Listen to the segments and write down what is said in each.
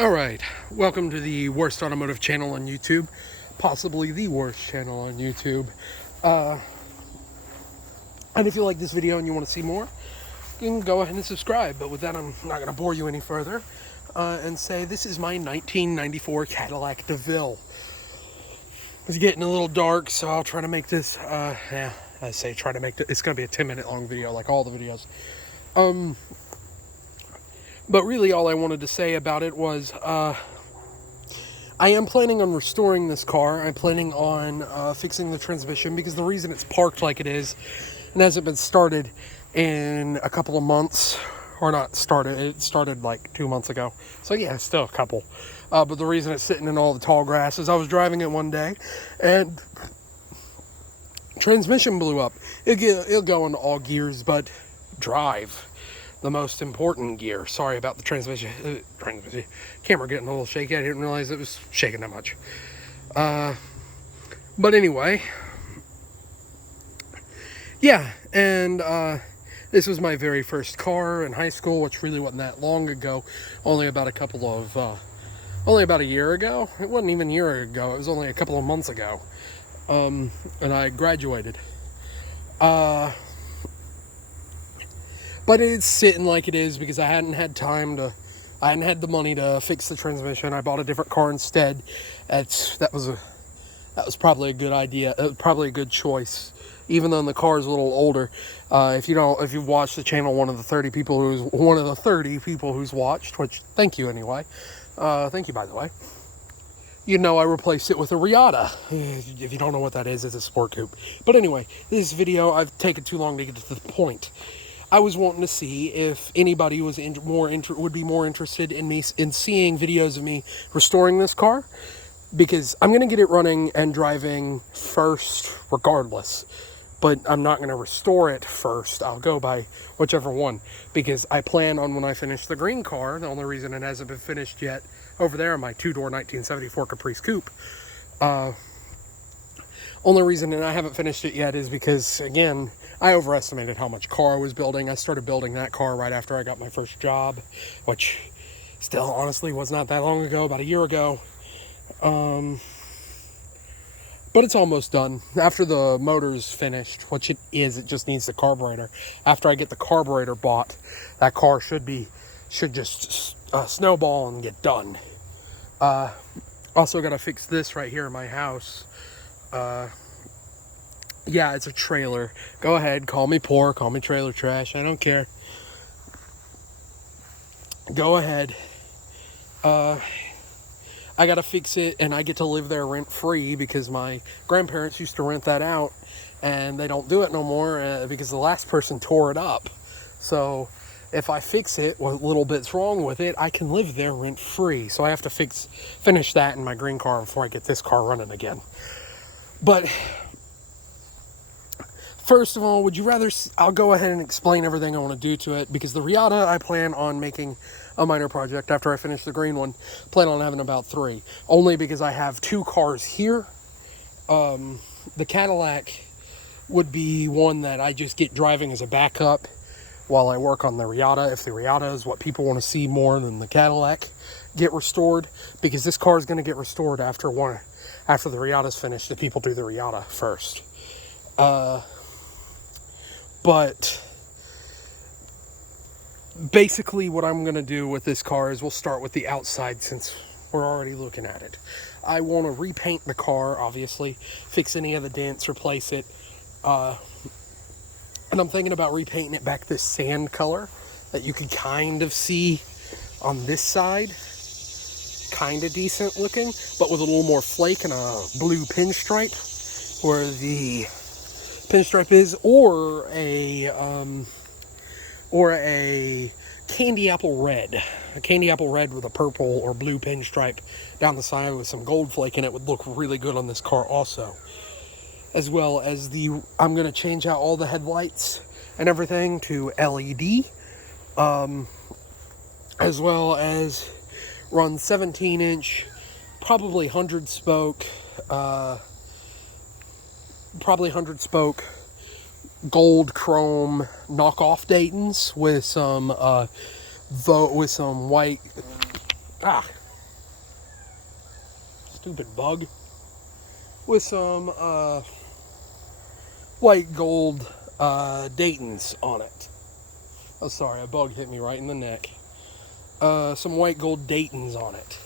Alright, welcome to the worst automotive channel on YouTube. Possibly the worst channel on YouTube. And if you like this video and you want to see more, you can go ahead and subscribe. But with that, I'm not going to bore you any further. And say this is my 1994 Cadillac DeVille. It's getting a little dark, so I'll try to make this, try to make it, it's going to be a 10-minute long video like all the videos. But really all I wanted to say about it was, I am planning on restoring this car. I'm planning on fixing the transmission, because the reason it's parked like it is and hasn't been started in a couple of months, or not started, it started like 2 months ago. So yeah, still a couple. But the reason it's sitting in all the tall grass is I was driving it one day and transmission blew up. It'll go into all gears, but drive. The most important gear. Sorry about the transmission. Camera getting a little shaky. I didn't realize it was shaking that much. But anyway, yeah, and this was my very first car in high school, which really wasn't that long ago. Only about a year ago. It wasn't even a year ago. It was only a couple of months ago. And I graduated. But it's sitting like it is because I hadn't had the money to fix the transmission. I bought a different car instead. That was probably a good idea. Probably a good choice, even though the car is a little older. If you've watched the channel, one of the 30 people who's watched, which thank you anyway. Thank you, by the way. You know, I replaced it with a Riata. If you don't know what that is, it's a sport coupe. But anyway, this video, I've taken too long to get to the point. I was wanting to see if anybody was would be more interested in seeing videos of me restoring this car, because I'm going to get it running and driving first regardless, but I'm not going to restore it first. I'll go by whichever one, because I plan on, when I finish the green car, the only reason it hasn't been finished yet over there, my two-door 1974 Caprice Coupe, only reason that I haven't finished it yet is because, again, I overestimated how much car I was building. I started building that car right after I got my first job, which still honestly was not that long ago, about a year ago. But it's almost done. After the motor's finished, which it is, it just needs the carburetor. After I get the carburetor bought, that car should just snowball and get done. Also got to fix this right here in my house. Yeah, it's a trailer. Go ahead, call me poor, call me trailer trash. I don't care. Go ahead. I gotta fix it, and I get to live there rent-free because my grandparents used to rent that out, and they don't do it no more because the last person tore it up. So if I fix it, what little bit's wrong with it, I can live there rent-free. So I have to finish that in my green car before I get this car running again. But first of all, I'll go ahead and explain everything I want to do to it, because the Riata, I plan on making a minor project after I finish the green one. Plan on having about 3, only because I have 2 cars here. The Cadillac would be one that I just get driving as a backup while I work on the Riata, if the Riata is what people want to see more than the Cadillac get restored, because this car is going to get restored after the Riata's finished. The people do the Riata first. But basically what I'm going to do with this car is we'll start with the outside, since we're already looking at it. I want to repaint the car, obviously, fix any of the dents, replace it. And I'm thinking about repainting it back this sand color that you could kind of see on this side. Kind of decent looking, but with a little more flake and a blue pinstripe where the pinstripe is, or a candy apple red with a purple or blue pinstripe down the side with some gold flake in it would look really good on this car also. As well as I'm going to change out all the headlights and everything to LED, as well as run 17-inch, probably 100-spoke, gold chrome knockoff Daytons with some white stupid bug, with some white gold Daytons on it. Oh, sorry, a bug hit me right in the neck. Some white gold Daytons on it.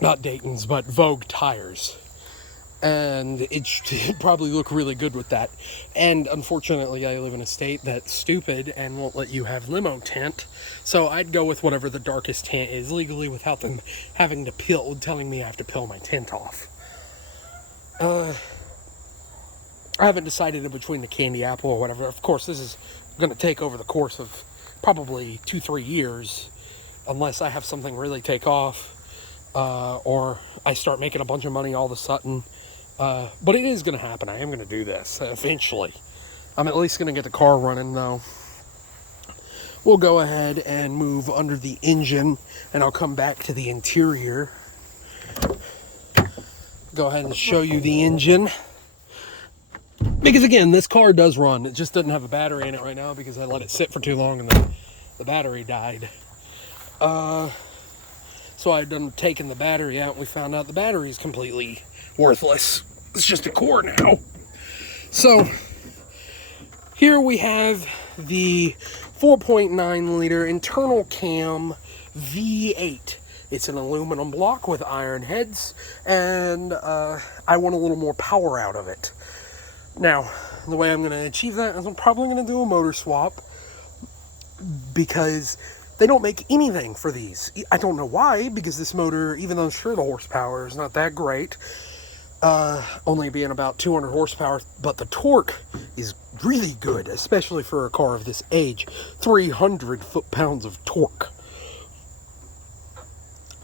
Not Daytons, but Vogue tires. And it should probably look really good with that. And unfortunately, I live in a state that's stupid and won't let you have limo tint. So I'd go with whatever the darkest tint is legally without them having to telling me I have to peel my tint off. I haven't decided in between the candy apple or whatever. Of course, this is going to take over the course of probably 2-3 years, unless I have something really take off, or I start making a bunch of money all of a sudden. But it is going to happen. I am going to do this eventually. I'm at least going to get the car running, though. We'll go ahead and move under the engine, and I'll come back to the interior. Go ahead and show you the engine. Because again, this car does run. It just doesn't have a battery in it right now because I let it sit for too long and the battery died. So I'd done taken the battery out and we found out the battery is completely worthless. It's just a core now. So here we have the 4.9 liter internal cam V8. It's an aluminum block with iron heads, and I want a little more power out of it. Now, the way I'm going to achieve that is I'm probably going to do a motor swap, because they don't make anything for these. I don't know why, because this motor, even though sure the horsepower is not that great, only being about 200 horsepower, but the torque is really good, especially for a car of this age. 300 foot-pounds of torque.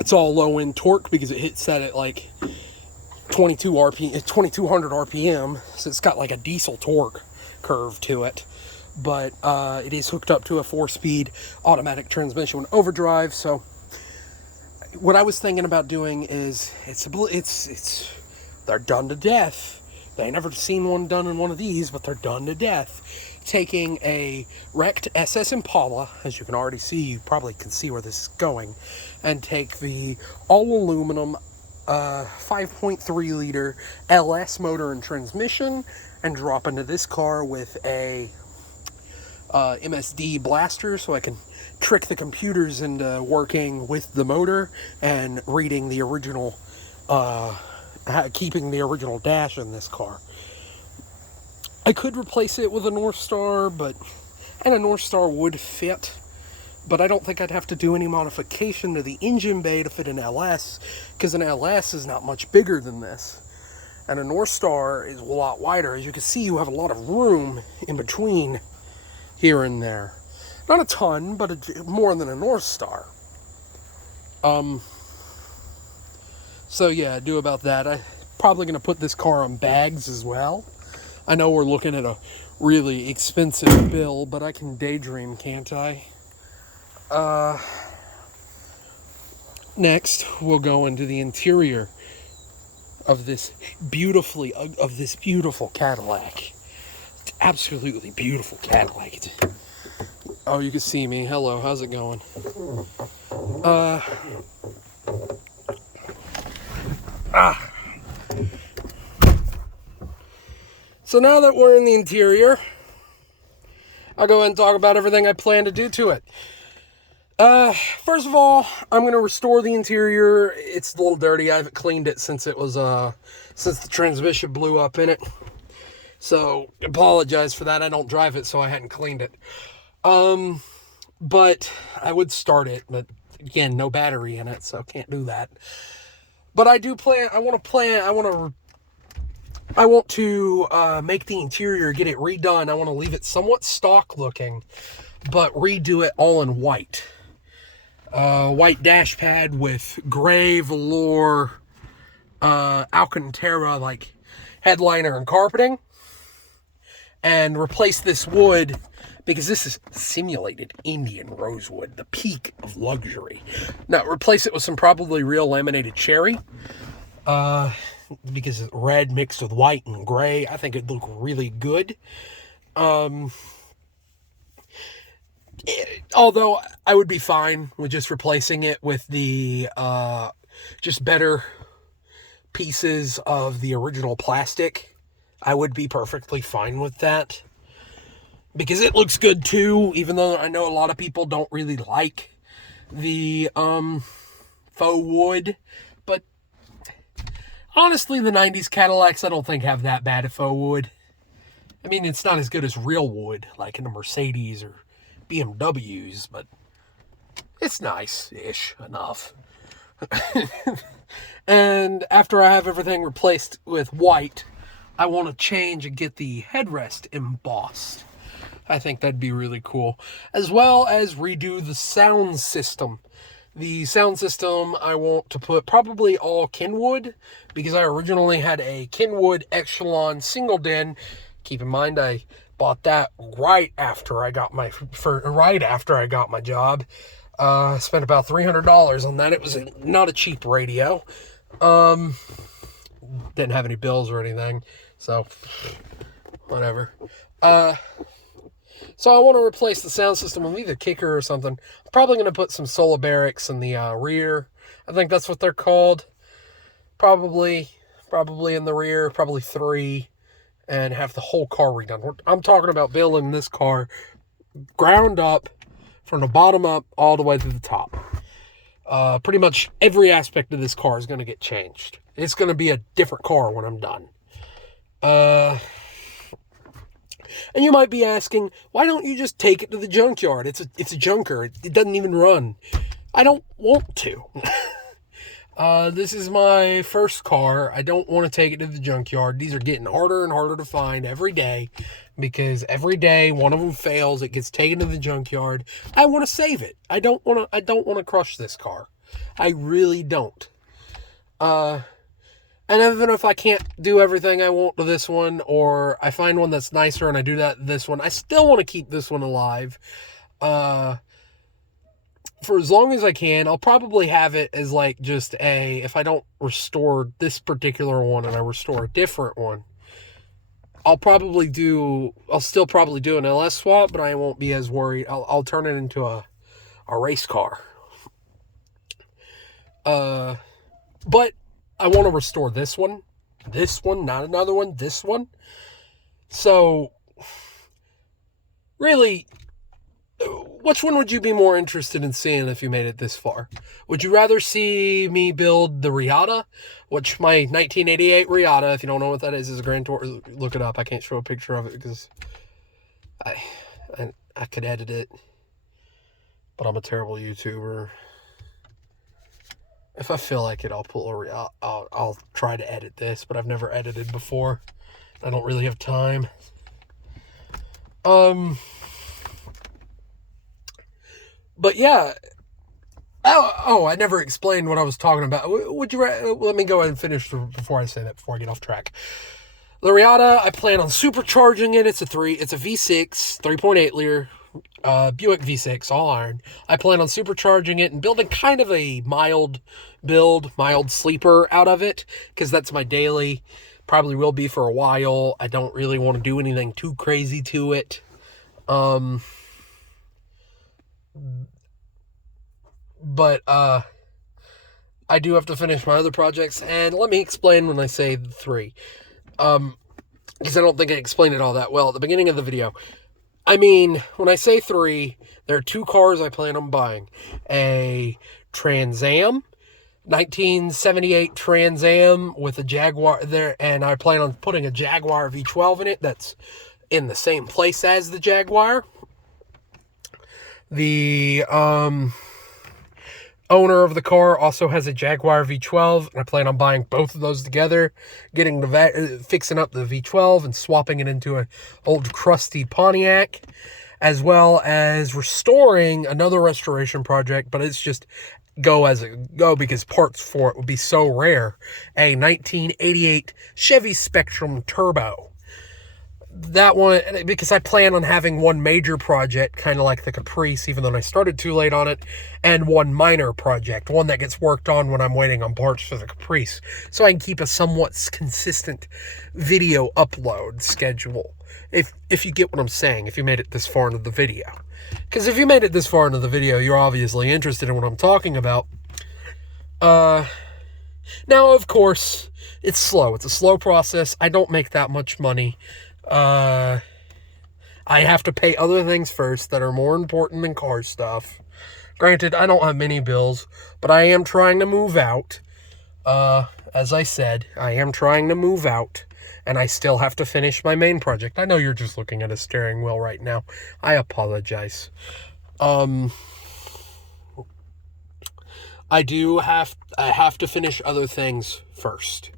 It's all low-end torque because it hits that at like 2200 RPM, so it's got like a diesel torque curve to it. But it is hooked up to a 4-speed automatic transmission with overdrive. So what I was thinking about doing is they're done to death. I ain't never seen one done in one of these, but they're done to death. Taking a wrecked SS Impala, as you can already see, you probably can see where this is going, and take the all-aluminum 5.3 liter LS motor and transmission and drop into this car with a MSD blaster, so I can trick the computers into working with the motor and reading the original, keeping the original dash in this car. I could replace it with a North Star, and a North Star would fit, but I don't think I'd have to do any modification to the engine bay to fit an LS, because an LS is not much bigger than this, and a North Star is a lot wider. As you can see, you have a lot of room in between here and there. Not a ton, but more than a North Star. So yeah, do about that. I'm probably going to put this car on bags as well. I know we're looking at a really expensive bill, but I can daydream, can't I? Next, we'll go into the interior of this beautiful Cadillac. It's absolutely beautiful Cadillac. Oh, you can see me. Hello, how's it going? So now that we're in the interior, I'll go ahead and talk about everything I plan to do to it. First of all, I'm going to restore the interior. It's a little dirty. I haven't cleaned it since it was, since the transmission blew up in it. So, apologize for that. I don't drive it, so I hadn't cleaned it. But I would start it, but again, no battery in it, so can't do that. But I do plan, I want to make the interior, get it redone. I want to leave it somewhat stock looking, but redo it all in white. White dash pad with gray velour Alcantara like headliner and carpeting, and replace this wood, because this is simulated Indian rosewood, the peak of luxury. Now replace it with some probably real laminated cherry, because it's red mixed with white and gray. I think it'd look really good. Although I would be fine with just replacing it with the just better pieces of the original plastic. I would be perfectly fine with that. Because it looks good too, even though I know a lot of people don't really like the faux wood. But honestly, the 90s Cadillacs I don't think have that bad of faux wood. I mean, it's not as good as real wood, like in a Mercedes or BMWs, but it's nice-ish enough. And after I have everything replaced with white, I want to change and get the headrest embossed. I think that'd be really cool. As well as redo the sound system. The sound system I want to put probably all Kenwood, because I originally had a Kenwood Echelon single den. Keep in mind I bought that right after I got my job. I spent about $300 on that. It was not a cheap radio. Didn't have any bills or anything, so whatever. So I want to replace the sound system with either kicker or something. I'm probably going to put some solar barracks in the rear. I think that's what they're called. Probably in the rear, probably 3, and have the whole car redone. I'm talking about building this car ground up, from the bottom up all the way to the top. Pretty much every aspect of this car is going to get changed. It's going to be a different car when I'm done. And you might be asking, why don't you just take it to the junkyard? It's a junker. It doesn't even run. I don't want to. This is my first car. I don't want to take it to the junkyard. These are getting harder and harder to find every day, because every day one of them fails. It gets taken to the junkyard. I want to save it. I don't want to crush this car. I really don't. And even if I can't do everything I want to this one, or I find one that's nicer and I do that to this one, I still want to keep this one alive. For as long as I can. I'll probably have it as like just if I don't restore this particular one and I restore a different one, I'll still probably do an LS swap, but I won't be as worried. I'll turn it into a race car. But I want to restore this one, not another one, this one. So, really, which one would you be more interested in seeing if you made it this far? Would you rather see me build the Riata, which my 1988 Riata, if you don't know what that is a Grand Tour, look it up. I can't show a picture of it because I could edit it, but I'm a terrible YouTuber. If I feel like it, I'll try to edit this, but I've never edited before. I don't really have time. But yeah. I never explained what I was talking about. Let me go ahead and finish before I say that, before I get off track. The Riata, I plan on supercharging it. It's a V6, 3.8 liter. Buick V6, all iron. I plan on supercharging it and building kind of a mild sleeper out of it, because that's my daily. Probably will be for a while. I don't really want to do anything too crazy to it. But I do have to finish my other projects, and let me explain when I say 3. Because I don't think I explained it all that well at the beginning of the video. I mean, when I say 3, there are 2 cars I plan on buying. A Trans Am, 1978 Trans Am with a Jaguar there, and I plan on putting a Jaguar V12 in it that's in the same place as the Jaguar. The owner of the car also has a Jaguar V12, and I plan on buying both of those together, fixing up the V12 and swapping it into an old crusty Pontiac, as well as restoring another restoration project, but it's just go because parts for it would be so rare. A 1988 Chevy Spectrum Turbo. That one, because I plan on having one major project, kind of like the Caprice, even though I started too late on it, and one minor project, one that gets worked on when I'm waiting on parts for the Caprice, so I can keep a somewhat consistent video upload schedule. if you get what I'm saying, if you made it this far into the video. Because if you made it this far into the video, you're obviously interested in what I'm talking about. Now, of course, it's slow. It's a slow process. I don't make that much money. I have to pay other things first that are more important than car stuff. Granted, I don't have many bills, but I am trying to move out. As I said, I am trying to move out, and I still have to finish my main project. I know you're just looking at a steering wheel right now. I apologize. I have to finish other things first.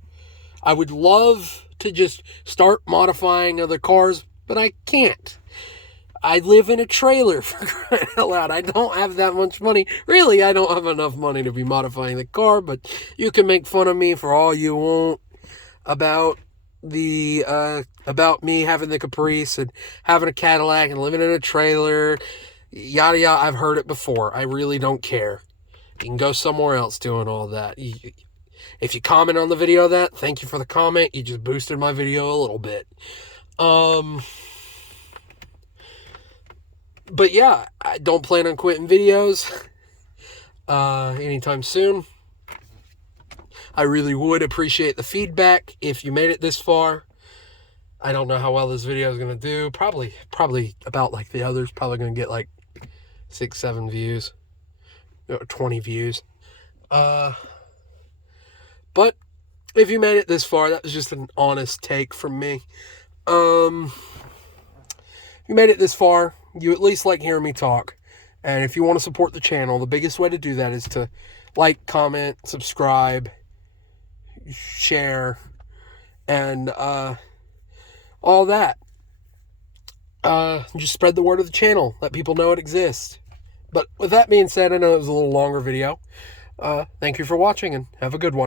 I would love to just start modifying other cars, but I can't. I live in a trailer, for crying out loud. I don't have that much money. Really, I don't have enough money to be modifying the car, but you can make fun of me for all you want about about me having the Caprice and having a Cadillac and living in a trailer. Yada yada, I've heard it before. I really don't care. You can go somewhere else doing all that. If you comment on the video of that, thank you for the comment. You just boosted my video a little bit. But yeah, I don't plan on quitting videos anytime soon. I really would appreciate the feedback if you made it this far. I don't know how well this video is going to do. Probably about like the others. Probably going to get like 6-7 views. 20 views. But if you made it this far, that was just an honest take from me. If you made it this far, you at least like hearing me talk. And if you want to support the channel, the biggest way to do that is to like, comment, subscribe, share, and all that. Just spread the word of the channel. Let people know it exists. But with that being said, I know it was a little longer video. Thank you for watching, and have a good one.